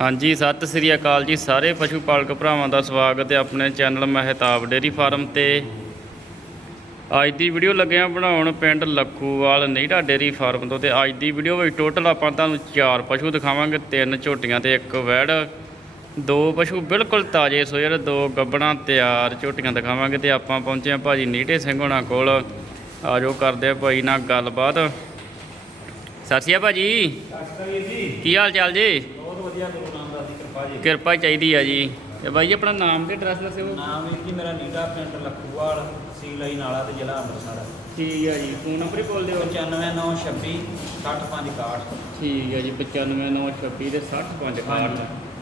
ਹਾਂਜੀ ਸਤਿ ਸ੍ਰੀ ਅਕਾਲ ਜੀ ਸਾਰੇ ਪਸ਼ੂ ਪਾਲਕ ਭਰਾਵਾਂ ਦਾ ਸਵਾਗਤ ਹੈ ਆਪਣੇ ਚੈਨਲ ਮਹਿਤਾਬ ਡੇਰੀ ਫਾਰਮ ਤੇ। ਅੱਜ ਦੀ ਵੀਡੀਓ ਲੱਗਿਆ ਬਣਾਉਣ ਪਿੰਡ ਲੱਖੂਵਾਲ ਨਹੀਂੜਾ ਡੇਰੀ ਫਾਰਮ ਤੋਂ ਤੇ ਅੱਜ ਦੀ ਵੀਡੀਓ ਵਿੱਚ ਟੋਟਲ ਆਪਾਂ ਤੁਹਾਨੂੰ ਚਾਰ ਪਸ਼ੂ ਦਿਖਾਵਾਂਗੇ ਤਿੰਨ ਝੋਟੀਆਂ ਤੇ ਇੱਕ ਵੈੜ। ਦੋ ਪਸ਼ੂ ਬਿਲਕੁਲ ਤਾਜ਼ੇ ਤੇ ਦੋ ਗੱਬਣਾ ਤਿਆਰ ਝੋਟੀਆਂ ਦਿਖਾਵਾਂਗੇ ਤੇ ਆਪਾਂ ਪਹੁੰਚੇ ਹਾਂ ਭਾਜੀ ਨੀਟੇ ਸਿੰਘ ਹੋਣਾ ਕੋਲ। ਆਜੋ ਕਰਦੇ ਆ ਭਾਈ ਨਾਲ ਗੱਲਬਾਤ। ਸਤਿ ਸ਼੍ਰੀ ਅਕਾਲ ਭਾਜੀ। ਵੀਰ ਜੀ। ਕੀ ਹਾਲ ਚਾਲ ਜੀ? ਬਹੁਤ ਵਧੀਆ ਕਿਰਪਾ ਚਾਹੀਦੀ ਆ ਜੀ। ਤੇ ਬਾਈ ਜੀ ਆਪਣਾ ਨਾਮ ਤੇ ਐਡਰੈਸ ਦੱਸਿਓ। ਨਾਮ ਵੀਰ ਜੀ ਮੇਰਾ ਨੀਡਾ ਪਿੰਡ ਲਖੂਵਾਲ ਸੀਲਾਈ ਨਾਲਾ ਤੇ ਜ਼ਿਲ੍ਹਾ ਅੰਮ੍ਰਿਤਸਰ। ਠੀਕ ਆ ਜੀ। ਫੋਨ ਨੰਬਰ ਹੀ ਬੋਲ ਦਿਓ। 95926 6561 ਠੀਕ ਆ ਜੀ 95926 ਦੇ 65 ਕਾਰਡ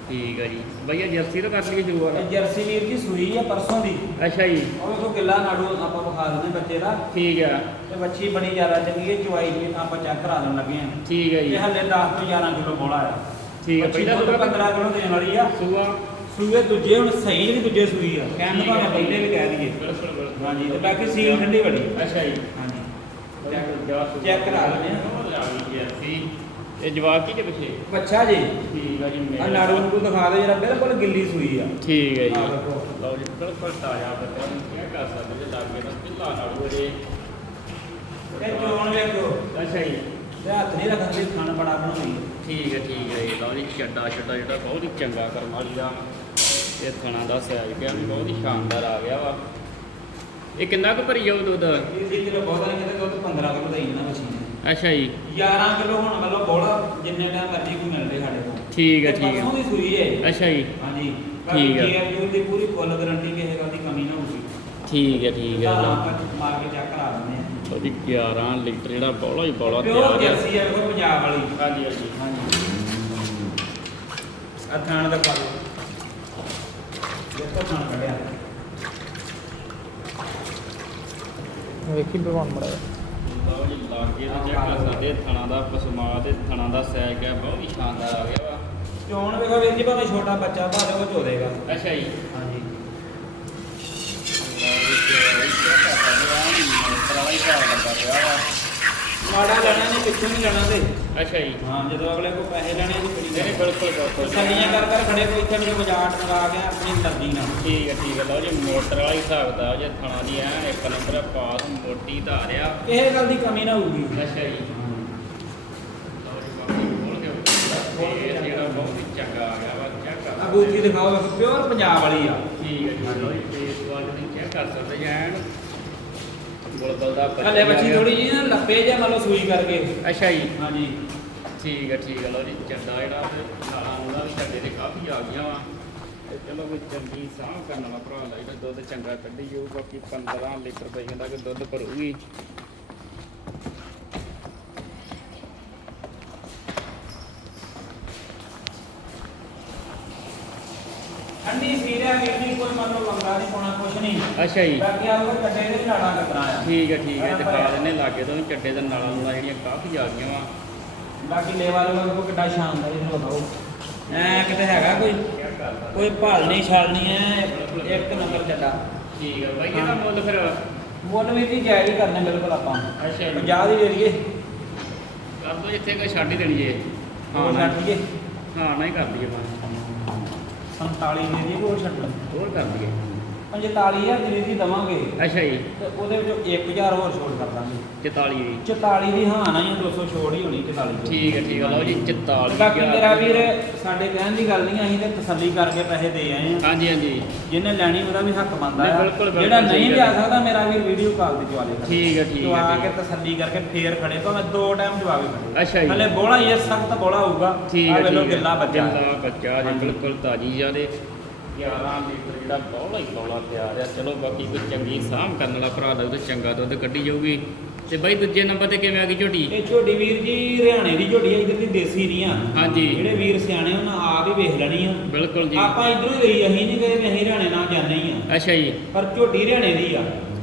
ਠੀਕ ਆ ਜੀ। ਭਈਆ ਜਰਸੀ ਤੋਂ ਕਰ ਲਈਏ ਇਹ ਜਰਸੀ ਵੀਰ ਜੀ ਸੂਈ ਆ ਪਰਸੋਂ ਦੀ। ਅੱਛਾ ਜੀ। ਉਹ ਵੇਖੋ ਗਿੱਲਾ ਨਾੜੂ ਆਪਾਂ ਵਿਖਾ ਦਿੰਦੇ ਬੱਚੇ ਦਾ। ਠੀਕ ਆ। ਤੇ ਬੱਚੀ ਬੜੀ ਜ਼ਿਆਦਾ ਚੰਗੀ ਹੈ ਚੁਆਈ ਜੀ ਤਾਂ ਆਪਾਂ ਚੈੱਕ ਕਰਾ ਦੇਣ ਲੱਗੇ ਆ। ਠੀਕ ਆ ਜੀ। ਇਹ ਹਲੇ 10 ਤੋਂ 11 ਕਿਲੋ ਬੋਲਾ ਆ। ਠੀਕ ਆ ਬੱਚੀ ਪਹਿਲਾ ਦੁੱਧ ਸੂਆ 15 ਕਿਲੋ ਦੇਣ ਵਾਲੀ ਆ। ਸੂਆ ਸੂਏ ਦੂਜੇ ਹੁਣ ਸਹੀ ਜਿਹੜੀ ਦੂਜੇ ਸੂਈ ਆ। ਕਹਿਣ ਠੀਕ। ਭਾਵੇਂ ਪਹਿਲੇ ਵੀ ਕਹਿ ਦਈਏ। ਬਿਲਕੁਲ ਬਿਲਕੁਲ। ਹਾਂਜੀ ਤੇ ਬਾਕੀ ਸੀਲ ਠੰਡੀ ਬੜੀ। ਅੱਛਾ ਜੀ। ਹਾਂਜੀ। ਚੈੱਕ ਚੈੱਕ ਕਰਾ ਲੈਂਦੇ ਆ। ਇਹ ਜਵਾਬ ਕੀ ਦੇ ਪਿੱਛੇ? ਬੱਚਾ ਜੀ? ਠੀਕ ਆ ਜੀ ਆ ਮੇਰੇ- ਨਾੜੂ ਨੂੰ ਦਿਖਾ ਦੇ ਜਰਾ ਬਿਲਕੁਲ ਗਿੱਲੀ ਸੂਈ ਆ। ਠੀਕ ਹੈ ਆਹ ਜੀ ਵੇਖੋ। ਲਓ ਜੀ ਬਿਲਕੁਲ ਤਾਜ਼ਾ ਬੱਚਾ। ਨੂੰ ਕੀ ਕਰ ਸਕਦੇ ਜੇ ਲਾਗੇ ਤਾਂ ਕਿੱਲਾ ਨਾੜੂ ਇਹਦੇ ਇਹ ਚੋਣ ਵੇਖੋ। ਅੱਛਾ ਜੀ। ਤੇ ਹੱਥ ਨਹੀਂ ਰੱਖਣ ਦੇ ਖਾਣ ਬੜਾ ਬਣਾਉਣੀ ਠੀਕ ਹੈ ਠੀਕ ਹੈ ਜੀ ਲਓ ਜੀ ਚੱਡਾ ਚੱਡਾ ਜਿਹੜਾ ਬਹੁਤ ਹੀ ਚੰਗਾ ਕਰਮ ਵਾਲੀ ਦਾ ਇਹ ਥਣਾ ਦਾ ਸਾਈਜ਼ ਕਿਹਾ ਵੀ ਬਹੁਤ ਹੀ ਸ਼ਾਨਦਾਰ ਆ ਗਿਆ ਵਾ। ਇਹ ਕਿੰਨਾ ਕੁ ਭਰੀ ਜਾਊ ਦੁੱਧ? ਇਹ ਜੀ ਕਿਲੋ ਬਹੁਤ ਨਹੀਂ ਕਿਤੇ ਦੁੱਧ 15 ਕਿਲੋ ਦਾ ਹੀ ਨਾ। ਮਸ਼ੀਨ ਅੱਛਾ ਜੀ। 11 ਕਿਲੋ ਹੁਣ ਮਤਲਬ ਬੋਲਾ ਜਿੰਨੇ ਟਾਈਮ ਮਰਜ਼ੀ ਕੋਈ ਮਿਲਦੇ ਸਾਡੇ ਕੋਲ। ਠੀਕ ਹੈ ਇਹ ਠੀਕ ਪਰਸੋਂ ਹੈ ਦੀ ਸੂਈ ਹੈ ਅੱਛਾ ਜੀ। ਹਾਂਜੀ। ਠੀਕ। ਹੈ। ਦੀ ਪੂਰੀ ਫੁੱਲ ਗਾਰੰਟੀ ਕਿਸੇ ਗੱਲ ਦੀ ਕਮੀ ਨਾ ਹੋਊਗੀ। ਠੀਕ ਹੈ ਠੀਕ ਹੈ। ਮਾਰ ਕੇ ਚੈੱਕ ਲਓ ਜੀ 11 ਲੀਟਰ ਜਿਹੜਾ ਬੋਲਾ ਹੀ ਬੋਲਾ ਤਿਆਰ ਹੈ ਜਰਸੀ ਹੈ ਵੇਖੋ ਪੰਜਾਬ ਵਾਲੀ ਹਾਂਜੀ ਹਾਂਜੀ ਹਾਂਜੀ ਆ ਥਾਣ ਦਾ ਪਾ ਲਓ ਦੇਖੋ ਥਾਣ ਕੱਢਿਆ ਵੇਖੀ ਭਗਵਾਨ ਮੜਾ ਲਓ ਜੀ ਲਾਗੇ ਤੇ ਚੈੱਕ ਕਰ ਸਕਦੇ ਥਣਾ ਦਾ ਪਸਮਾ ਤੇ ਥਣਾ ਦਾ ਸਾਈਜ਼ ਕਿਹਾ ਬਹੁਤ ਹੀ ਸ਼ਾਨਦਾਰ ਆ ਗਿਆ ਵਾ ਚੋਣ ਵੇਖੋ ਵੀਰ ਜੀ ਭਾਵੇਂ ਛੋਟਾ ਬੱਚਾ ਭਾਵੇਂ ਉਹ ਚੋਦੇਗਾ ਅੱਛਾ ਜੀ ਹਾਂਜੀ ਮਾੜਾ ਲੈਣਾ ਨਹੀਂ ਪਿੱਛੋਂ ਨਹੀਂ ਲੈਣਾ ਤੇ। ਅੱਛਾ ਜੀ। ਹਾਂ ਜਦੋਂ ਅਗਲੇ ਕੋ ਪੈਸੇ ਲੈਣੇ ਜੀ ਕੁੜੀ ਨਹੀਂ ਬਿਲਕੁਲ ਬਿਲਕੁਲ। ਤਸੱਲੀਆਂ ਕਰ ਕਰ ਖੜੇ ਕੋਈ ਇੱਥੇ ਮੇਰੇ ਬਾਜ਼ਾਰ ਮੰਗਾ ਕੇ ਆਪਣੀ ਮਰਜ਼ੀ ਨਾਲ। ਠੀਕ ਹੈ ਠੀਕ ਹੈ ਲਓ ਜੀ ਮੋਟਰ ਵਾਲਾ ਹੀ ਹਿਸਾਬ ਦਾ ਜੇ ਥਣਾ ਦੀ ਐ ਇੱਕ ਨੰਬਰ ਪਾਸ ਮੋਟੀ ਧਾਰਿਆ। ਕਿਸੇ ਗੱਲ ਦੀ ਕਮੀ ਨਾ ਹੋਊਗੀ। ਅੱਛਾ ਜੀ। ਕੇ ਇਹ ਜਿਹੜਾ ਬਹੁਤ ਹੀ ਚੰਗਾ ਆ ਗਿਆ ਵਾ ਚੈੱਕ ਕਰ ਆ ਬੂਥੀ ਦਿਖਾਓ ਪਿਓਰ ਪੰਜਾਬ ਵਾਲੀ ਆ। ਠੀਕ ਹੈ ਜੀ ਲਓ ਜੀ ਫੇਸ ਕੁਆਲਿਟੀ ਚੈੱਕ ਕਰ ਸਕਦੇ ਜੀ ਗੁਲਗੁਲ ਦਾ ਹਲੇ ਬੱਚੀ ਗਿਆ। ਥੋੜੀ ਜੀ ਨਾ ਲੱਪੇ ਜਿਹਾ ਮਤਲਬ ਸੂਈ ਕਰਕੇ। ਅੱਛਾ ਜੀ। ਹਾਂਜੀ। ਠੀਕ ਹੈ ਠੀਕ ਹੈ ਲਓ ਜੀ ਚੱਡਾ ਜਿਹੜਾ ਤੇ ਨਾਲਾਂ ਉਹਦਾ ਵੀ ਚੱਡੇ ਦੇ ਕਾਫੀ ਆ ਗਈਆਂ ਵਾ। ਤੇ ਚਲੋ ਵੀ ਚੰਗੀ ਸਾਂਭ ਕਰਨ ਵਾਲਾ ਭਰਾ ਤਾਂ ਦੁੱਧ ਚੰਗਾ ਕੱਢੀ ਜਾਊ ਬਾਕੀ 15 ਲੀਟਰ ਪਈ ਜਾਂਦਾ ਕਿ ਦੁੱਧ ਭਰੂਗੀ। ਠੰਡੀ ਸੀਰਿਆ ਵੀਰ ਜੀ ਕੋਈ ਮਤਲਬ ਲੰਗਾ ਨਹੀਂ ਪਾਉਣਾ ਕੁਛ ਨਹੀਂ। ਅੱਛਾ ਜੀ। ਬਾਕੀ ਆ ਉਹ ਕੱਟੇ ਦੇ ਨਾੜਾਂ ਕੱਟਣਾ ਆ। ਠੀਕ ਹੈ ਠੀਕ ਹੈ ਦਿਖਾ ਦਿੰਨੇ ਲਾਗੇ ਤੋਂ ਵੀ ਚੱਡੇ ਦੇ ਨਾਲਾਂ ਨੂਲਾਂ ਜਿਹੜੀਆਂ ਕਾਫੀ ਆ ਗਈਆਂ ਵਾ। ਬਾਕੀ ਲੇਵਾ ਲੇਵਾ ਕੋ ਕਿੱਡਾ ਸ਼ਾਨਦਾਰ ਇਹ ਲਗਾਓ ਐ ਕਿਤੇ ਹੈਗਾ ਕੋਈ? ਕੋਈ ਭਾਲ ਨਹੀਂ ਛਾਲ ਨਹੀਂ ਐ ਇੱਕ ਨੰਬਰ ਚੱਡਾ। ਠੀਕ ਹੈ ਬਾਈ ਇਹਦਾ ਮੁੱਲ ਫਿਰ? ਮੁੱਲ ਵੀ ਜੀ ਜਾਇਜ਼ ਹੀ ਕਰਨੇ ਬਿਲਕੁਲ ਆਪਾਂ। ਅੱਛਾ ਜੀ। 50 ਦੀ ਦੇ ਦਈਏ। ਕਰ ਦੋ ਇੱਥੇ ਕੋਈ ਛੱਡ ਹੀ ਦੇਣੀ ਜੇ। ਹਾਂ ਹਾਂ ਨਾ ਛੱਡ ਦਈਏ। ਹਾਂ ਨਾ ਹੀ ਕਰ ਦਈਏ ਬਸ 47 ਦੇ ਦਈਏ ਹੋਰ ਛੱਡ ਹੋਰ ਕਰ ਦਈਏ 45000 ਦੀ ਦੀ ਦਵਾਂਗੇ ਅੱਛਾ ਜੀ। ਤੇ ਉਹਦੇ ਵਿੱਚੋਂ 1000 ਹੋਰ ਛੋੜ ਕਰ ਦਾਂਗੇ। 44 ਦੀ। 44 ਦੀ ਹਾਂ ਨਾ ਹੀ 200 ਛੋੜ ਹੀ ਹੋਣੀ 44 ਦੀ। ਠੀਕ ਹੈ ਠੀਕ ਹੈ ਲਓ ਜੀ 44 ਬਾਕੀ ਮੇਰਾ ਵੀਰ ਸਾਡੇ ਕਹਿਣ ਦੀ ਗੱਲ ਨਹੀਂ ਅਸੀਂ ਤੇ ਤਸੱਲੀ ਕਰਕੇ ਪੈਸੇ ਦੇ ਆਏ ਆ ਹਾਂਜੀ ਹਾਂਜੀ। ਜਿਹਨੇ ਲੈਣੀ ਉਹਦਾ ਵੀ ਹੱਕ ਬਣਦਾ ਨਹੀਂ, ਆ ਬਿਲਕੁਲ, ਬਿਲਕੁਲ ਜਿਹੜਾ ਸਹੀ ਨਹੀਂ ਗੱਲ ਲਿਆ ਹੈ। ਸਕਦਾ ਮੇਰਾ ਵੀਰ ਵੀਡੀਓ ਕਾਲ ਤੇ ਜਵਾ ਲੇਗਾ ਠੀਕ ਹੈ ਠੀਕ ਜਵਾ ਹੈ ਕੇ ਠੀਕ ਹੈ। ਤਸੱਲੀ ਕਰਕੇ ਫੇਰ ਖੜੇ ਭਾਵੇਂ ਦੋ ਟਾਈਮ ਜਵਾਵੇ ਖੜੇ। ਅੱਛਾ ਜੀ। ਹਲੇ ਬੋਲਾ ਹੀ ਸਖਤ ਬੋਲਾ ਹੋਊਗਾ। ਠੀਕ ਆ ਹੈ ਵੇਲੋ ਠੀਕ ਹੈ। ਗਿੱਲਾ ਬੱਚਾ। ਗਿੱਲਾ ਬੱਚਾ ਜੀ ਹਾਂਜੀ। ਬਿਲਕੁਲ ਤਾਜੀ ਜਿਆਦੇ। 11 ਲੀਟਰ ਜਿਹੜਾ ਬੌਲਾ ਹੀ ਬੌਲਾ ਤਿਆਰ ਆ ਚਲੋ ਬਾਕੀ ਕੋਈ ਚੰਗੀ ਸਾਂਭ ਕਰਨ ਵਾਲਾ ਭਰਾ ਦਾ ਉਹ ਚੰਗਾ ਦੁੱਧ ਕੱਢੀ ਜਾਊਗੀ। ਤੇ ਬਾਈ ਦੂਜੇ ਨੰਬਰ ਤੇ ਕਿਵੇਂ ਆ ਗਈ ਝੋਟੀ? ਇਹ ਝੋਟੀ ਵੀਰ ਜੀ ਹਰਿਆਣੇ ਦੀ ਝੋਟੀ ਆ ਇਧਰ ਦੀ ਦੇਸੀ ਨਹੀਂ ਆ। ਹਾਂਜੀ। ਜਿਹੜੇ ਵੀਰ ਸਿਆਣੇ ਉਹਨਾਂ ਆਪ ਹੀ ਵੇਖ ਲੈਣੀ ਆ। ਬਿਲਕੁਲ ਜੀ। ਆਪਾਂ ਇਧਰੋਂ ਹੀ ਲਈ ਅਸੀਂ ਨਹੀਂ ਵੀ ਅਸੀਂ ਹਰਿਆਣੇ ਨਾਲ ਜਾਂਦੇ ਹੀ ਆ। ਅੱਛਾ ਜੀ। ਪਰ ਝੋਟੀ ਹਰਿਆਣੇ ਦੀ ਆ।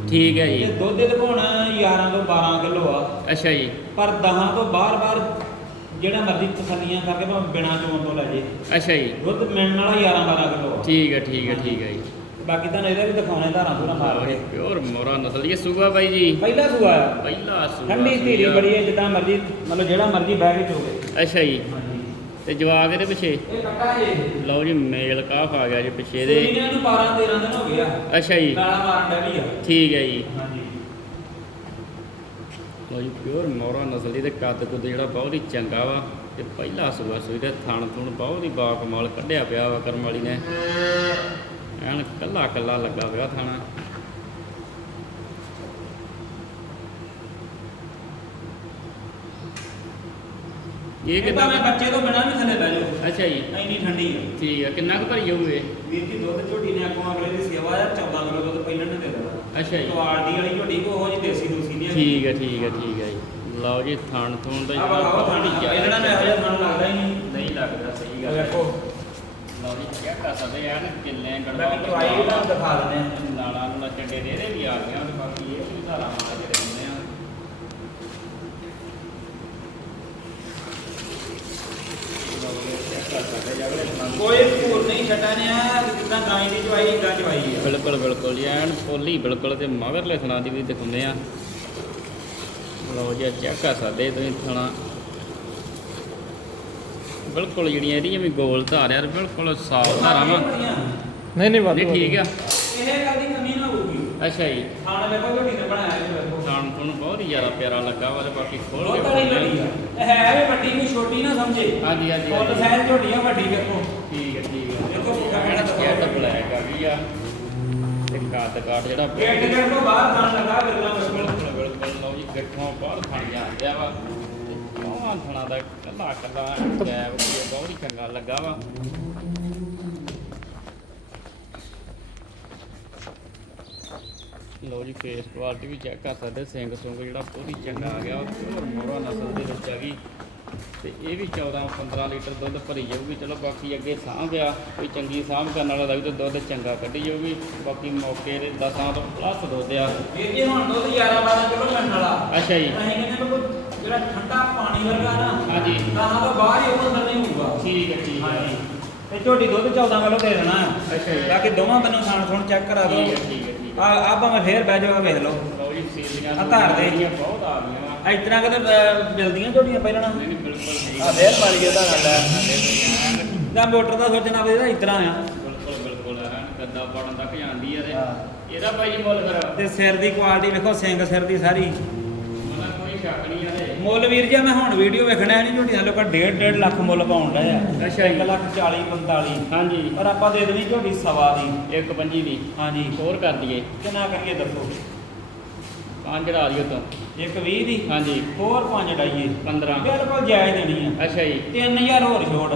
ਠੀਕ ਹੈ ਤੇ ਜੀ ਦੁੱਧ ਦੇ ਕੋਣ 11 ਤੋਂ 12 ਕਿਲੋ ਆ। ਅੱਛਾ ਜੀ। ਪਰ ਦਹਾਂ ਤੋਂ ਬਾਰ-ਬਾਰ ਜਿਹੜਾ ਮਰਜ਼ੀ ਤਸੱਲੀਆਂ ਕਰਕੇ ਭਾਵੇਂ ਬਿਨਾਂ ਚੋਣ ਤੋਂ ਲੈ ਜੇ। ਅੱਛਾ ਜੀ। ਦੁੱਧ ਮਿਲਣ ਵਾਲਾ 11-12 ਕਿਲੋ ਆ। ਠੀਕ ਹੈ ਠੀਕ ਹੈ ਠੀਕ ਹੈ ਜੀ। ਬਾਕੀ ਤੁਹਾਨੂੰ ਇਹਦਾ ਵੀ ਦਿਖਾਉਣੇ ਧਾਰਾਂ ਧੂਰਾਂ ਮਾਰ ਕੇ। ਪਿਓਰ ਮੋਰਾ ਨਸਲ ਇਹ ਸੂਗਾ ਬਾਈ ਜੀ। ਪਹਿਲਾ ਸੂਆ ਆ। ਪਹਿਲਾ ਸੂਗਾ ਠੰਡੀ ਧੀਰੀ ਸੂਆ। ਬੜੀ ਹੈ ਜਿੱਦਾਂ ਮਰਜ਼ੀ ਮਤਲਬ ਜਿਹੜਾ ਮਰਜ਼ੀ ਬਹਿ ਕੇ ਚੋਵੇ। ਅੱਛਾ ਜੀ। ਹਾਂਜੀ। ਤੇ ਜਵਾਕ ਇਹਦੇ ਪਿੱਛੇ? ਇਹ ਕੱਟਾ ਜੇ। ਲਓ ਜੀ ਮੇਲ ਕਾਫ ਆ ਗਿਆ ਜੀ ਪਿੱਛੇ ਸੂਈ ਦੇ ਨੇ ਇਹਨੂੰ 12 13 ਦਿਨ ਹੋ ਗਿਆ ਅੱਛਾ ਜੀ। ਗਾਲਾਂ ਮਾਰਨ ਦਾ ਵੀ ਆ। ਠੀਕ ਹੈ ਜੀ। ਜੀ ਪਿਓਰ ਮੋਰਾ ਨਸਲ ਦੀ ਕੱਦ ਕੁੱਦ ਜਿਹੜਾ ਬਹੁਤ ਹੀ ਚੰਗਾ ਵਾ ਤੇ ਪਹਿਲਾ ਸੂਆ ਸੂਈ ਤੇ ਥਣ ਥੁਣ ਬਹੁਤ ਹੀ ਬਾ ਕਮਾਲ ਕੱਢਿਆ ਪਿਆ ਵਾ ਕਰਮ ਵਾਲੀ ਨੇ। ਐਨ ਕੱਲਾ ਕੱਲਾ ਲੱਗਾ ਪਿਆ ਥਾਣਾ। ਇਹ ਕਿੰਨਾ ਭਾਵੇਂ ਬੱਚੇ ਤੋਂ ਬਿਨਾਂ ਵੀ ਥੱਲੇ ਬਹਿ ਜਾਓ। ਅੱਛਾ ਜੀ। ਇੰਨੀ ਠੰਡੀ ਆ। ਠੀਕ ਹੈ ਕਿੰਨਾ ਕੁ ਭਰੀ ਜਾਊ ਇਹ? ਵੀਰ ਜੀ ਦੁੱਧ ਝੋਟੀ ਨੇ ਅੱਗੋਂ ਅਗਲੇ ਦੀ ਸੇਵਾ ਆ 14 ਕਿਲੋ ਦੁੱਧ ਪਹਿਲਾਂ ਨੇ ਦੇ ਦੇਣਾ। ਅੱਛਾ ਜੀ। ਕੁਆਲਟੀ ਵਾਲੀ ਝੋਟੀ ਕੋ ਉਹ ਜੀ ਦੇਸੀ ਦੂਸੀ ਹੈਗੀ। ਠੀਕ ਹੈ ਠੀਕ ਹੈ ਠੀਕ ਹੈ ਜੀ। ਲਓ ਜੀ ਥਣ ਥੁਣ ਦਾ ਥਾਣੀ ਇਹਨਾਂ ਨੂੰ ਇਹੋ ਜਿਹਾ ਥਾਣ ਲੱਗਦਾ ਹੀ ਨਹੀਂ। ਨਹੀਂ ਲੱਗਦਾ ਸਹੀ ਗੱਲ ਹੈ। ਲਓ ਜੀ ਚੈੱਕ ਕਰ ਸਕਦੇ ਆ ਨਾ ਕਿੰਨੇ ਬਾਕੀ ਚਵਾਈ ਵੀ ਤੁਹਾਨੂੰ ਦਿਖਾ ਦਿੰਦੇ। ਆ ਨਾਲਾਂ ਨੂੰ ਚੱਡੇ ਦੇ ਦੇ ਵੀ ਆ ਗਿਆ ਤੇ ਬਾਕੀ ਇਹ ਵੀ ਧਾਰਾਂ ਮਾਰ ਜਿਹੜੇ ਹੁੰਦੇ ਆ ਲਓ ਜੀ ਚੈੱਕ ਕਰ ਸਕਦੇ ਆ ਅਗਲੇ ਥਾਂ ਕੋਈ ਭੂਰ ਨਹੀਂ ਛਟਾਨੇ ਆ ਜਿੱਦਾਂ ਗਾਂ ਦੀ ਚਵਾਈ ਇਦਾਂ ਚਵਾਈ ਆ। ਬਿਲਕੁਲ ਬਿਲਕੁਲ ਜੀ ਐਨ ਪੋਲੀ ਬਿਲਕੁਲ ਤੇ ਮਗਰਲੇ ਥਣਾ ਦੀ ਵੀ ਦਿਖਾਉਂਦੇ ਆ। ਲਓ ਜੀ ਚੈੱਕ ਕਰ ਸਕਦੇ ਤੁਸੀਂ ਥਣਾ। ਬਿਲਕੁਲ ਜਿਹੜੀਆਂ ਇਹਦੀਆਂ ਵੀ ਗੋਲ ਧਾਰਿਆ ਬਿਲਕੁਲ ਸਾਫ਼ ਧਾਰਾਂ ਵਾ। ਨਹੀਂ ਨਹੀਂ ਵਾਧੂ ਠੀਕ ਆ। ਇਹ ਗੱਲ ਦੀ ਕਮੀ ਨਾ ਹੋਊਗੀ। ਅੱਛਾ ਜੀ। ਖਾਣ ਵੇਖੋ ਝੋਟੀ ਨੇ ਬਣਾਇਆ ਨੂੰ ਬਹੁਤ ਹੀ ਜ਼ਿਆਦਾ ਪਿਆਰਾ ਲੱਗਾ ਵਾ ਤੇ ਬਾਕੀ ਖੋਲ ਕੇ ਬਹੁਤ ਵਾਲੀ ਆ। ਇਹ ਹੈ ਵੀ ਵੱਡੀ ਵੀ ਛੋਟੀ ਨਾ ਸਮਝੇ। ਹਾਂਜੀ ਹਾਂਜੀ ਫੁੱਲ ਹਾਂਜੀ। ਸਾਈਜ਼ ਆ ਵੱਡੀ ਵੇਖੋ ਠੀਕ ਹੈ ਠੀਕ ਹੈ। ਦੇਖੋ ਐਨ ਕਿਹੜਾ ਚੈਟ ਦਿਖਾਓ। ਬਲੈਕ ਆ। ਗਈ ਆ ਤੇ ਕੱਦ ਕਾਟ ਜਿਹੜਾ ਗੇਟ ਗੇਟ ਤੋਂ ਬਾਹਰ ਖਾਣ ਲੱਗਾ ਬਿਰਲਾ ਬਿਲਕੁਲ। ਬਿਲਕੁਲ ਲਓ ਜੀ ਗੱਠੋਂ ਬਾਹਰ ਖਾਣ ਜਾਂਦਿਆ ਵਾ। ਤੇ ਚੌਹਾਂ ਥਣਾ ਦਾ ਕੱਲਾ ਕੱਲਾ ਗੈਪ ਵੀ ਬਹੁਤ ਹੀ ਚੰਗਾ ਲੱਗਾ ਵਾ। ਲਓ ਜੀ ਫੇਸ ਕੁਆਲਿਟੀ ਵੀ ਚੈੱਕ ਕਰ ਸਕਦੇ ਸਿੰਘ ਸੁੰਗ ਜਿਹੜਾ ਹੀ ਚੰਗਾ ਆ ਗਿਆ ਪਿਓਰ ਮੋਰਾ ਨਸਲ ਦੇ ਵਿੱਚ ਆ ਗਈ। ਤੇ ਇਹ ਵੀ 14 15 ਲੀਟਰ ਦੁੱਧ ਭਰੀ ਜਾਊਗੀ। ਚਲੋ ਬਾਕੀ ਅੱਗੇ ਸਾਂਭ ਆ ਕੋਈ ਚੰਗੀ ਸਾਂਭ ਕਰਨ ਵਾਲਾ ਲੱਗ ਤੇ ਦੁੱਧ ਚੰਗਾ ਕੱਢੀ ਜਾਊਗੀ। ਬਾਕੀ ਮੌਕੇ ਦੇ 10 ਤੋਂ ਪਲੱਸ ਦੁੱਧ ਆ। ਵੀਰ ਜੀ ਹੁਣ ਦੁੱਧ 11 12 ਕਿਲੋ ਮਿਲਣ ਵਾਲਾ। ਅੱਛਾ ਜੀ। ਅਸੀਂ ਕਹਿੰਦੇ ਕੋਈ ਜਿਹੜਾ ਠੰਡਾ ਪਾਣੀ ਵਰਗਾ ਨਾ ਹਾਂਜੀ। ਤਾਂ ਤੋਂ ਬਾਹਰ ਹੀ ਉਹ ਨਹੀਂ ਹੋਊਗਾ। ਠੀਕ ਹੈ ਠੀਕ ਹੈ। ਤੇ ਝੋਟੀ ਦੁੱਧ 14 ਕਿਲੋ ਦੇ ਦੇਣਾ। ਅੱਛਾ ਜੀ। ਬਾਕੀ ਦੋਵਾਂ ਬੰਨੋਂ ਖਾਣ ਥੋਣ ਚੈੱਕ ਕਰਾ ਦਿਓ। ਠੀਕ ਹੈ। ਆ ਆ ਭਾਵੇਂ ਫੇਰ ਬਹਿ ਜਾਓ ਵੇਖ ਲਓ। ਲਓ ਜੀ ਸੀਲੀਆਂ ਆਹ ਧਾਰ ਦੇ। ਜਿਹੜੀਆਂ ਬਹੁਤ ਆ ਗਈਆਂ ਵਾ ਇਸ ਤਰ੍ਹਾਂ ਅਹ, ਮਿਲਦੀਆਂ ਪਹਿਲਾਂ? ਨਾ ਨਹੀਂ ਨਹੀਂ ਬਿਲਕੁਲ ਸਹੀ ਆ ਫੇਰ ਮਾਰੀ ਗਿਆ ਧਾਰਾਂ ਲੈ ਬਿਲਕੁਲ ਜਾਂ ਮੋਟਰ ਦਾ ਸੋਚਣਾ ਵੀ ਇਹਦਾ ਇਸ ਤਰ੍ਹਾਂ ਆ। ਬਿਲਕੁਲ ਹੈ ਗੱਦਾ ਪੜਨ ਤੱਕ ਜਾਂਦੀ ਆ ਤੇ ਹਾਂ। ਇਹਦਾ ਭਾਈ ਜੀ ਮੁੱਲ ਫਿਰ। ਤੇ ਸਿਰ ਦੀ ਕੁਆਲਿਟੀ ਵੇਖੋ ਸਿੰਘ ਸਿਰ ਦੀ ਸਾਰੀ। ਮਤਲਬ ਕੋਈ ਸ਼ੱਕ ਨਹੀਂ ਤੇ ਮੁੱਲ ਵੀਰ ਜੀ ਮੈਂ ਹੁਣ ਵੀਡੀਓ ਵੇਖਣਾ ਨਹੀਂ ਝੋਟੀਆਂ ਲੋਕਾਂ 1.5 1.5 ਲੱਖ ਮੁੱਲ ਪਾਉਣ ਡਏ ਆ। ਅੱਛਾ ਜੀ। 1 ਲੱਖ 40 45 ਹਾਂਜੀ। ਪਰ ਆਪਾਂ ਦੇ ਦੇਣੀ ਝੋਟੀ ਸਵਾ ਦੀ। ਇੱਕ ਪੰਜੀ ਦੀ। ਹਾਂਜੀ। ਹੋਰ ਕਰ ਦਈਏ। ਕਿੰਨਾ ਕਰੀਏ ਦੱਸੋ? ਪੰਜ ਲਾ ਦਿਓ ਤਾਂ ਇੱਕ 20 ਦੀ? ਹਾਂਜੀ। ਹੋਰ ਪੰਜ ਡਾਈਏ 15 ਬਿਲਕੁਲ ਜਾਇਜ਼ ਦੇਣੀ ਆ। ਅੱਛਾ ਜੀ। 3000 ਹੋਰ ਛੋੜ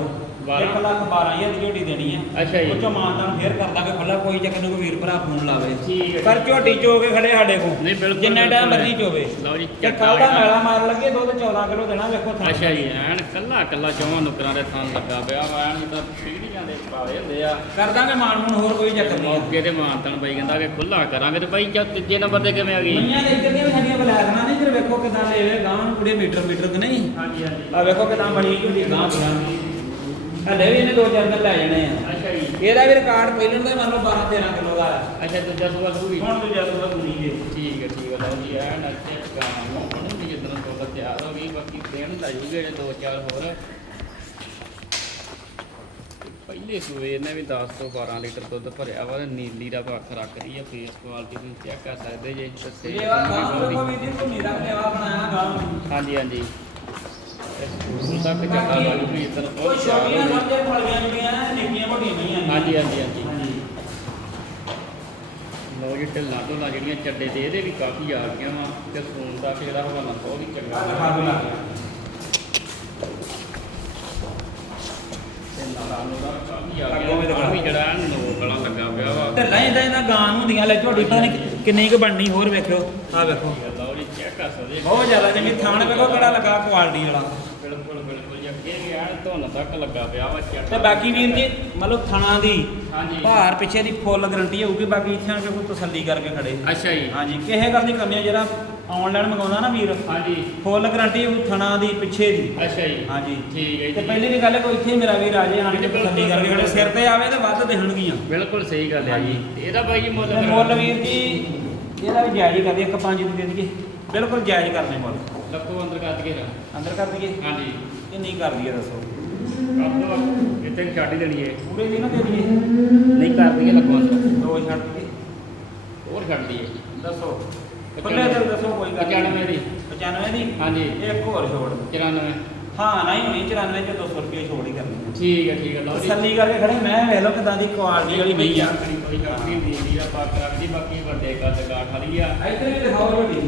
ਬਾਰਾਂ। 1 ਲੱਖ 12000 ਦੀ ਝੋਟੀ ਦੇਣੀ ਆ ਅੱਛਾ ਜੀ। ਉਹ ਚੋਂ ਮਾਨਦਾਨ ਫੇਰ ਕਰ ਦਾਂਗੇ ਖੁੱਲਾ ਕੋਈ ਚੱਕਰ ਨਹੀਂ ਕੋਈ ਵੀਰ ਭਰਾ ਫੋਨ ਲਾਵੇ। ਠੀਕ ਹੈ ਪਰ ਝੋਟੀ ਚੋ ਕੇ ਖੜੇ ਸਾਡੇ ਕੋਲ। ਨਹੀਂ ਬਿਲਕੁਲ ਜਿੰਨਾ ਟਾਈਮ ਬਿਲਕੁਲ। ਮਰਜ਼ੀ ਚੋਵੇ। ਲਓ ਜੀ ਤੇ ਚੱਕਾ ਕੱਲ ਦਾ ਹੋਇਆ। ਮੈਲਾ ਮਾਰ ਲੱਗੇ ਦੁੱਧ 14 ਕਿਲੋ ਦੇਣਾ ਵੇਖੋ ਥਾਂ। ਅੱਛਾ ਜੀ ਐਨ ਕੱਲਾ ਕੱਲਾ ਚੌਵਾਂ ਨੁਕਰਾਂ ਦੇ ਥਾਂ ਲੱਗਾ ਪਿਆ ਵਾ ਐਨ ਜਿੱਦਾਂ ਪੀੜੀਆਂ ਦੇ ਪਾਵੇ ਹੁੰਦੇ ਆ। ਕਰ ਦਾਂਗੇ ਮਾਨ ਮੂਨ ਹੋਰ ਕੋਈ ਚੱਕਰ ਨਹੀਂ। ਮੌਕੇ ਤੇ ਮਾਨਤਨ ਬਾਈ ਕਹਿੰਦਾ ਕਿ ਖੁੱਲਾ ਕਰਾਂਗੇ ਤੇ ਬਾਈ ਚਾ ਤੀਜੇ ਨੰਬਰ ਤੇ ਕਿਵੇਂ ਆ ਗਈ? ਮੰਨੀਆਂ ਦੇ ਇੱਧਰ ਦੀਆਂ ਵੀ ਸਾਡੀਆਂ ਬਲੈਕਣਾ ਨਹੀਂ ਫਿਰ ਵੇਖੋ ਕਿਦਾਂ ਲੈਵੇ ਗਾਂ ਨੂੰ ਕੁੜੇ ਮੀਟਰ ਮੀਟਰ ਕਿ ਨਹੀਂ? ਹਾਂਜੀ ਹਾਂਜੀ। ਆ ਵੇਖੋ ਕਿਦਾਂ ਬਣੀ ਝੋਟੀ ਗਾਂ ਬਣਾ। ਹਲੇ ਵੀ ਇਹਨੇ ਦੋ ਚਾਰ ਦਿਨ ਲੈ ਜਾਣੇ ਆ। ਅੱਛਾ ਜੀ। ਇਹਦਾ ਵੀ ਰਿਕਾਰਡ ਪਹਿਲਾਂ ਦਾ ਮੰਨ ਲਓ 12 13 ਕਿਲੋ ਦਾ। ਆ ਅੱਛਾ ਦੂਜਾ ਸੂਆ ਸੂਈ। ਹੁਣ ਦੂਜਾ ਸੂਆ ਦੂਰੀ ਜੇ। ਠੀਕ ਹੈ ਠੀਕ ਹੈ। ਲਓ ਜੀ ਐਨ ਅੱਛੇ ਗਾਂ ਨੂੰ। ਬਣੂਗੀ ਜਦੋਂ ਤਿਆਰ ਹੋ ਗਈ ਬਾਕੀ ਦੇਣ ਲੈ ਜੂਗੇ ਦੋ ਚਾਰ ਹੋਰ। ਪਹਿਲੇ ਸੂਏ ਇਹਨੇ ਵੀ 10 ਤੋਂ 12 ਲੀਟਰ ਦੁੱਧ ਭਰਿਆ ਵਾ ਤੇ ਨੀਲੀ ਦਾ ਪੱਖ ਰੱਖਦੀ ਹੈ ਫੇਸ ਕੁਆਲਿਟੀ ਤੁਸੀਂ ਚੈੱਕ ਕਰ ਸਕਦੇ ਜੇ। ਦਾ ਨੂੰ। ਹਾਂਜੀ ਹਾਂਜੀ। ਸਕੂਲ ਤੱਕ ਚੱਕਾ ਲੱਗ ਗਈ ਇਧਰ ਕੋਈ ਬਹੁਤ ਚਾਰ ਛੋਟੀਆਂ ਹੋ ਗਈ। ਸਮਝੇ ਫਲੀਆਂ ਜਿਹੜੀਆਂ ਨਿੱਕੀਆਂ ਵੱਡੀਆਂ ਨਹੀਂ ਆ ਹਾਂਜੀ ਹਾਂਜੀ ਹਾਂਜੀ ਹਾਂਜੀ ਲੋ ਜੀ ਢਿੱਲਾਂ ਢੋਲਾਂ ਜਿਹੜੀਆਂ ਚੱਡੇ ਤੇ ਇਹਦੇ ਵੀ ਕਾਫੀ ਆ ਗਈਆਂ ਵਾ ਤੇ ਸੂਨ ਦਾ ਜਿਹੜਾ ਹਵਾਲਾ ਚੰਗਾ ਦਿਖਾ ਲੱਗ ਗਾਂ ਲੈ ਝੋਟੀ ਪਤਾ ਨਹੀਂ ਕਿੰਨੀ ਕੁ ਬਣਨੀ ਹੋਰ ਵੇਖਿਓ। ਆ ਵੇਖੋ ਲਓ ਜੀ ਚੈੱਕ ਕਰ ਸਕਦੇ ਬਹੁਤ ਜ਼ਿਆਦਾ ਚੰਗੀ ਥਾਣ ਵੇਖੋ ਕਿਹੜਾ ਲੱਗਾ ਕੁਆਲਿਟੀ ਵਾਲਾ। ਬਿਲਕੁਲ ਬਿਲਕੁਲ ਜੀ ਅੱਗੇ ਵੀ ਐਨ ਧੁੰਨ ਤੱਕ ਲੱਗਾ ਪਿਆ ਵਾ ਚੱਟ ਤੇ ਬਾਕੀ ਵੀਰ ਜੀ ਮਤਲਬ ਥਣਾ ਦੀ ਹਾਂਜੀ। ਭਾਰ ਪਿੱਛੇ ਦੀ ਫੁੱਲ ਗਰੰਟੀ ਹੋਊਗੀ ਬਾਕੀ ਇੱਥੇ ਆਣ ਕੇ ਕੋਈ ਤਸੱਲੀ ਕਰਕੇ ਖੜੇ। ਅੱਛਾ ਜੀ। ਹਾਂਜੀ ਕਿਸੇ ਗੱਲ ਦੀ ਕਮੀ ਆ ਜਿਹੜਾ ਆਨਲਾਈਨ ਮੰਗਾਉਂਦਾ ਨਾ ਵੀਰ ਹਾਂਜੀ। ਫੁੱਲ ਗਰੰਟੀ ਹੋਊ ਥਣਾ ਦੀ ਪਿੱਛੇ ਦੀ। ਅੱਛਾ ਜੀ। ਹਾਂਜੀ। ਠੀਕ ਹੈ ਤੇ ਜੀ ਪਹਿਲੀ ਵੀ ਗੱਲ ਹੈ ਕੋਈ ਇੱਥੇ ਮੇਰਾ ਵੀਰ ਆ ਜੇ ਆਣ ਕੇ ਤਸੱਲੀ ਕਰਕੇ ਖੜੇ ਸਿਰ ਤੇ ਆਵੇ ਤਾਂ ਵੱਧ ਦੇਣਗੀਆਂ ਬਿਲਕੁਲ ਸਹੀ ਗੱਲ ਹੈ ਜੀ। ਤੇ ਇਹਦਾ ਬਾਈ ਜੀ ਮੁੱਲ ਤੇ? ਮੁੱਲ ਵੀਰ ਜੀ ਇਹਦਾ ਵੀ ਜਾਇਜ਼ ਹੀ ਕਰਦੇ ਇੱਕ ਪੰਜ ਦੀ ਦੇ ਦਈਏ ਬਿਲਕੁਲ ਜਾਇਜ਼ ਕਰਨੇ ਮੁੱਲ। ਲੱਖੋ ਅੰਦਰ ਕਰ ਦਈਏ। ਅੰਦਰ ਕਰ ਦਈਏ? ਹਾਂਜੀ। ਕਿੰਨੀ ਕਰ ਦਈਏ ਦੱਸੋ? ਕਰ ਦੋ ਇੱਥੇ ਛੱਡ ਹੀ ਦੇਣੀ ਏ ਪੂਰੇ ਵੀ ਨਾ ਦੇ ਦਈਏ? ਨਹੀਂ ਕਰ ਦਈਏ ਲੱਗਵਾ ਦੋ ਦੋ ਛੱਡ ਦਈਏ। ਹੋਰ ਛੱਡ ਦਈਏ। ਦੱਸੋ। ਖੁੱਲੇ ਦਿਲ ਦੱਸੋ ਕੋਈ ਗੱਲ 95 ਦੀ। 95 ਦੀ? ਹਾਂਜੀ। ਇੱਕ ਹੋਰ ਛੋੜ। 94 ਹਾਂ ਨਹੀਂ ਹੋਣੀ 94 ਚ 200 ਰੁਪਏ ਛੋੜ ਹੀ ਕਰਨੀ ਹੈ। ਠੀਕ ਹੈ ਠੀਕ ਹੈ ਲਓ ਜੀ। ਤਸੱਲੀ ਕਰਕੇ ਖੜੇ ਮੈਂ ਵੇਖ ਲਓ ਕਿਦਾਂ ਦੀ ਕੁਆਲਿਟੀ ਵਾਲੀ ਬਈ ਆ। ਕੋਈ ਗੱਲ ਨਹੀਂ ਦੀ ਆ ਬਾਕ ਬਾਕੀ ਵੱਡੇ ਕੱਦ ਗਾਠ ਵਾਲੀ ਆ ਇੱਧਰ ਵੀ ਦਿਖਾਓ ਵੱਡੀ।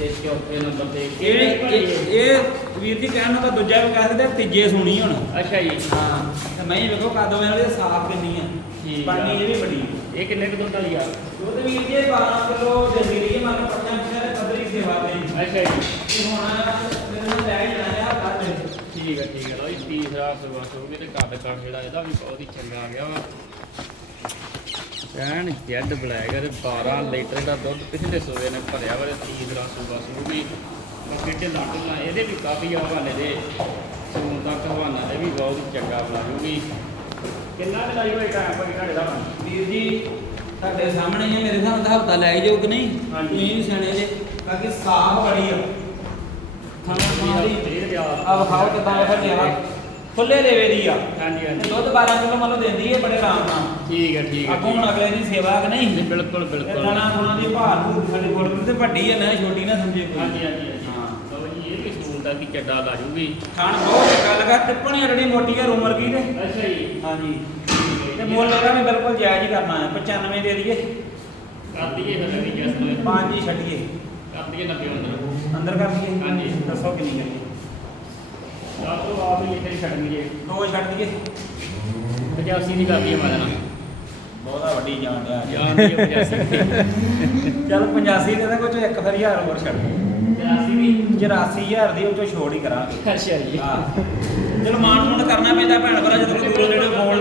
ਤੇ ਚੌਥੇ ਨੰਬਰ ਤੇ ਇਹ ਇਹ- ਇਹ ਵੀਰ ਜੀ ਕਹਿਣ ਨੂੰ ਤਾਂ ਦੂਜਾ ਵੀ ਕਹਿ ਸਕਦੇ ਆ, ਤੀਜੇ ਸੁਣੀ ਹੁਣ। ਅੱਛਾ ਜੀ। ਹਾਂ ਤੇ ਮੈਂ ਹੀ ਵੇਖੋ ਕੱਦ ਵਾਲੇ ਸਾਫ਼ ਕਿੰਨੀ ਆ। ਠੀਕ ਆ। ਪਾਣੀ ਇਹ ਵੀ ਬੜੀ ਇਹ ਕਿੰਨੇ ਕੁ ਦੁੱਧ ਵਾਲੀ ਆ? ਦੁੱਧ ਵੀਰ ਜੀ 12 ਕਿਲੋ ਜਲਦੀ ਰਹੀ ਮੰਨ ਪੱਚਾਂ ਪਿਛਲੇ ਪੱਧਰੀ ਸੇਵਾ ਦੇ ਅੱਛਾ ਜੀ। ਇਹ ਹੁਣ ਮੇਰੇ ਨਾਲ ਲੈ ਹੀ ਜਾਣਾ ਆ ਕੱਲ ਠੀਕ ਹੈ ਠੀਕ ਹੈ ਲਓ ਜੀ ਤੀਸਰਾ ਸੁਬਾ ਸੋਗੇ ਤੇ ਕੱਦ ਕੱਦ ਜਿਹੜਾ ਇਹਦਾ ਵੀ ਬਹੁਤ ਹੀ ਚੰਗਾ ਆ ਗਿਆ ਵਾ। ਐਨ ਜੈਡ ਬਲੈਕ ਹੈ ਤੇ 12 ਲੀਟਰ ਦਾ ਦੁੱਧ ਪਿਛਲੇ ਸੂਬੇ ਨੇ ਭਰਿਆ ਵਾ ਤੇ ਤੀਸਰਾ ਸੁਬਾ ਸੋਗੇ ਬਾਕੀ ਢਿੱਲਾਂ ਢੁੱਲਾਂ ਇਹਦੇ ਵੀ ਕਾਫੀ ਆ ਹਵਾਨੇ ਦੇ। ਸੂਨ ਤੱਕ ਹਵਾਨਾ ਇਹ ਵੀ ਬਹੁਤ ਚੰਗਾ ਬਣਾ ਜੂਗੀ ਕਿੰਨਾ ਕੁ ਲਾਈ ਹੋਈ ਟਾਈਮ ਕੋਈ ਘਾੜੇ ਦਾ ਵਾ ਵੀਰ ਜੀ ਤੁਹਾਡੇ ਸਾਹਮਣੇ ਹੀ ਮੇਰੇ ਹਿਸਾਬ ਹਫਤਾ ਲੈ ਜਾਓ ਕਿ ਨਹੀਂ? ਹਾਂਜੀ। ਤੁਸੀਂ ਵੀ ਸਿਆਣੇ ਜੇ ਕਿਉਂਕਿ ਸਾਫ਼ ਬੜੀ ਆ। ਖਾਣਾ ਖਾਣਾ ਦੀ ਆ ਵਿਖਾਓ ਕਿਦਾਂ ਉਹ ਫਟਿਆ ਖੁੱਲੇ ਲੇਵੇ ਦੀ ਆ। ਹਾਂਜੀ ਹਾਂਜੀ। ਦੁੱਧ 12 ਕਿਲੋ ਮੰਨ ਲਓ ਦਿੰਦੀ ਹੈ ਬੜੇ ਆਰਾਮ ਨਾਲ। ਠੀਕ ਹੈ ਠੀਕ ਹੈ ਆਪੋ ਹੁਣ ਅਗਲੇ ਦੀ ਸੇਵਾ ਕਿ ਨਹੀਂ? ਬਿਲਕੁਲ ਬਿਲਕੁਲ। ਖਾਣਾ ਖੁਣਾ ਦੀ ਭਾਰ ਨੂੰ ਸਾਡੇ ਕੋਲ ਤੇ ਵੱਡੀ ਹੈ ਨਾ ਛੋਟੀ ਨਾ ਸਮਝੇ ਕੋਈ। ਹਾਂਜੀ ਹਾਂਜੀ ਹਾਂਜੀ। ਹਾਂ। ਲਓ ਜੀ ਇਹ ਵੀ ਸੂਲ ਦਾ ਕੀ ਚੱਡਾ ਲਾ ਜੂਗੀ। ਖਾਣ ਬਹੁਤ ਗੱਲ ਕਰ ਟਿੱਪਣੀ ਜਿਹੜੀ ਮੋਟੀ ਹੈ ਉਮਰ ਕੀ ਤੇ? ਅੱਛਾ ਜੀ। ਹਾਂਜੀ। ਤੇ ਮੁੱਲ ਇਹਦਾ ਵੀ ਬਿਲਕੁਲ ਜਾਇਜ਼ ਹੀ ਕਰਨਾ ਹੈ 95 ਦੇ ਦਈਏ। ਕਰ ਦਈਏ ਫਿਰ ਵੀ ਜਸ ਨੂੰ। ਪੰਜ ਹੀ ਛੱਡੀਏ। ਕਰ ਦਈਏ 90 ਅੰਦਰ। ਅੰਦਰ ਕਰ ਦਈਏ ਹਾਂਜੀ। ਦੱਸੋ ਕਿੰਨੀ ਕਰੀਏ ਆਪ ਤੋਂ ਆਪ ਹੀ ਇੱਥੇ ਛੱਡ ਦਈਏ। ਦੋ ਛੱਡ ਦਈਏ। 85 ਦੀ ਕਰ ਦਈਏ ਮਾਦਨਾ ਬਹੁਤਾ ਵੱਡੀ ਦੀ 85 ਚਲ 85 ਦੇ ਕੁਝ ਹੋਰ ਛੱਡ ਦੇ। 83 ਦੀ 84000 ਦੀ ਉਹ ਚੋਂ ਛੋੜ ਹੀ ਕਰਾਂਗੇ। ਅੱਛਾ ਜੀ। ਹਾਂ। ਚਲੋ ਮਾਨ ਮੂਨ ਕਰਨਾ ਪੈਂਦਾ ਭੈਣ ਭਰਾ ਜਦੋਂ ਕੋਈ ਦੂਰੋਂ ਜਿਹੜੇ ਫੋਨ ਲਾਉਂਦਾ ਕਿ ਨਹੀਂ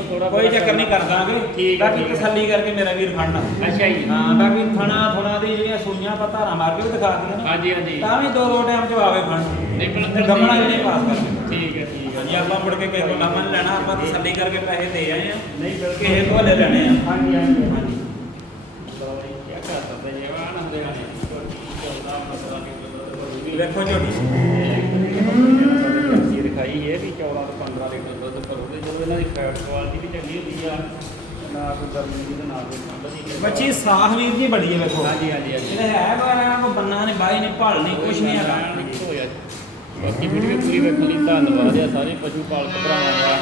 ਕੋਈ ਚੱਕਰ ਨਹੀਂ ਕਰ ਦਾਂਗੇ ਠੀਕ ਹੈ, ਬਾਕੀ ਠੀਕ ਹੈ। ਤਸੱਲੀ ਕਰਕੇ ਮੇਰਾ ਵੀਰ ਖੜਨਾ ਅੱਛਾ ਜੀ। ਹਾਂ ਬਾਕੀ ਥਣਾ ਥਣਾ ਦੀ ਜਿਹੜੀਆਂ ਸੂਈਆਂ ਆਪਾਂ ਧਾਰਾਂ ਮਾਰ ਕੇ ਵੀ ਦਿਖਾ ਦਈਏ ਨਾ। ਹਾਂਜੀ ਹਾਂਜੀ। ਤਾਂ ਵੀ ਦੋ ਦੋ ਟਾਈਮ ਚ ਆਵੇ ਫਣ ਨਹੀਂ ਬਿਲਕੁਲ ਗਮਣਾ ਜਿਹੜੇ ਪਾਸ ਕਰਕੇ ਠੀਕ ਹੈ ਠੀਕ ਹੈ। ਜੇ ਆਪਾਂ ਮੁੜ ਕੇ ਕਿਸੇ ਕੋਲ ਨੀ ਲੈਣਾ। ਆਪਾਂ ਤਸੱਲੀ ਕਰਕੇ ਪੈਸੇ ਦੇ ਆਏ ਆ। ਨਹੀਂ ਬਿਲਕੁਲ। ਕਿਸੇ ਕੋਲ ਲੈ ਲੈਣੇ ਆ। ਹਾਂਜੀ ਹਾਂਜੀ। ਹਾਂਜੀ। ਵੇਖੋ ਝੋਟੀ। ਸੀ ਦਿਖਾਈ ਇਹ ਵੀ 14 ਤੋਂ 15 ਲੀਟਰ ਦੁੱਧ ਭਰੂਗੇ ਜਦੋਂ ਇਹਨਾਂ ਦੀ ਫੈਟ ਕੁਆਲਿਟੀ ਵੀ ਚੰਗੀ ਹੁੰਦੀ ਆ ਨਾ ਕੋਈ ਗਰਮੀ ਦੀ ਤੇ ਨਾ ਕੋਈ ਠੰਡ ਦੀ ਬੱਚੀ ਸਾਹ ਵੀਰ ਜੀ ਬੜੀ ਹੈ ਵੇਖੋ ਹਾਂਜੀ ਹਾਂਜੀ ਹਾਂਜੀ। ਇਹਦਾ ਹੈ ਕੋਈ ਬੰਨਾ ਨੇ ਬਾਈ ਨੇ ਭਾਲ ਨਹੀਂ ਕੁਛ ਨਹੀਂ ਹੈਗਾ। ਹੋਇਆ ਬਾਕੀ ਵੀਡੀਓ ਪੂਰੀ ਵੇਖਣ ਲਈ ਧੰਨਵਾਦ ਆ ਸਾਰੇ ਪਸ਼ੂ ਪਾਲਕ ਭਰਾਵਾਂ ਦਾ।